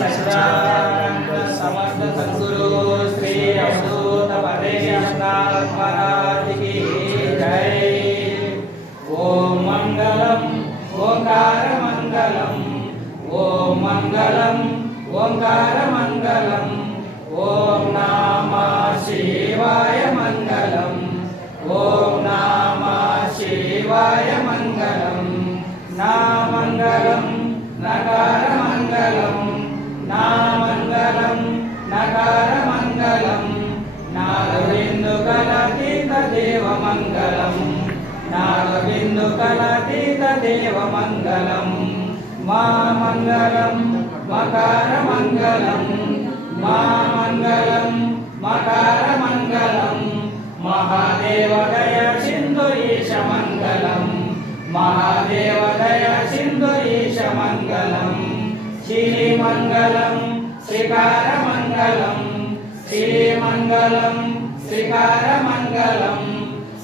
सच्चिदानंद समस्त सद्गुरु श्री अवधूत परमेश्वर महाराज की जय। ओम मंगलम ओंकार मंगलम, ओम मंगलम ओंकार मंगलम, ओम नमः शिवाय मंगलम, ओम नमः शिवाय मंगलम। नामंगलम नकार मंगलम, नामंगलम नकार मंगलम, नागबिंदु कलातीत देव मंगलम, नागबिंदु कलातीत देव मंगलम। मा मंगलम मकार मंगलम, मा मंगलम मकार मंगलम, महादेव दया सिंधु ईश मंगलम, महादेव दया सिंधु ईश मंगलम। श्री मंगलम श्रीकार मंगलम, श्री मंगलम श्रीकार मंगलम,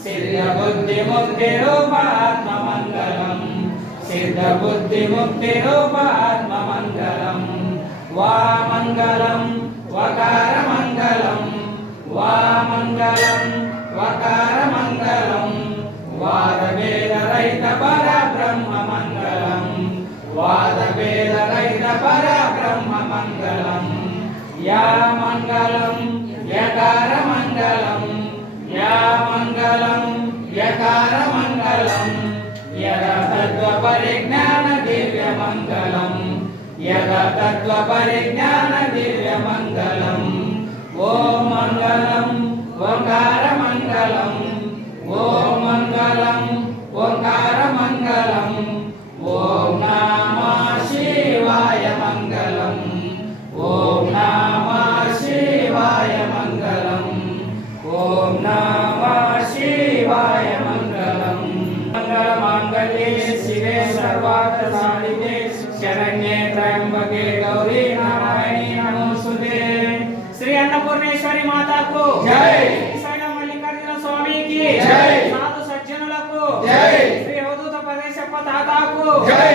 सिद्ध बुद्धि मुक्ति रूप आत्म मंगलम, सिद्ध बुद्धि मुक्ति रूप आत्म मंगलम। वा मंगलम वकार मंगलम, वा मंगलम वकार मंगलम, वाद वेद रहित पर ब्रह्म मंगलम, वाद वेद रहित पर ब्रह्म मंगलम। या मंगलम यकार मंगलम, या मंगलम यकार मंगलम, यदा तत्व परिज्ञान दिव्य मंगलम, यदा तत्व परिज्ञान दिव्य मंगलम। ओम मंगलम ओंकार मंगलम, ओम मंगलम ओंकार मंगलम, ओम नमः शिवाय मंगलम, ओम नमः शिवाय मंगलम, ओम नमः शिवाय मंगलम। मंगल मांगल्ये शिवे सर्वार्थ साधिके शरण्ये त्र्यंबके गौरी नारायणी नमोस्तुते। श्री अन्नपूर्णेश्वरी माता को जय, मल्लिकार्जुन स्वामी की जय, साधु सज्जनुలకు जय, श्री अवधूत प्रदेश पताकाకు जय।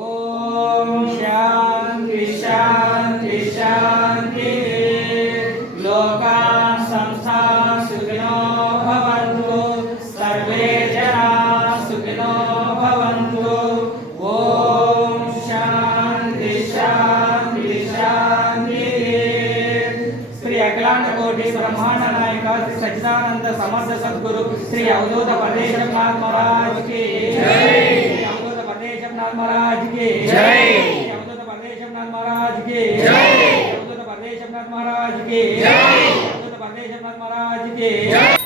ओम शांति शांति शांति। लोका संस्था सुखिनो भवन्तु, सर्वे जना सुखिनो भवन्तु। ओम शांति शांति शांति। श्री अखिलांड कोटि ब्रह्मांड नायक श्री सच्चिदानंद समर्थ सद्गुरु श्री अवधूत परमेश्वर महाराज की जय, अवधूत परमेश्वर महाराज की जय, अवधूत परमेश्वर महाराज की जय, अवधूत परमेश्वर महाराज की जय, अवधूत परमेश्वर महाराज की जय।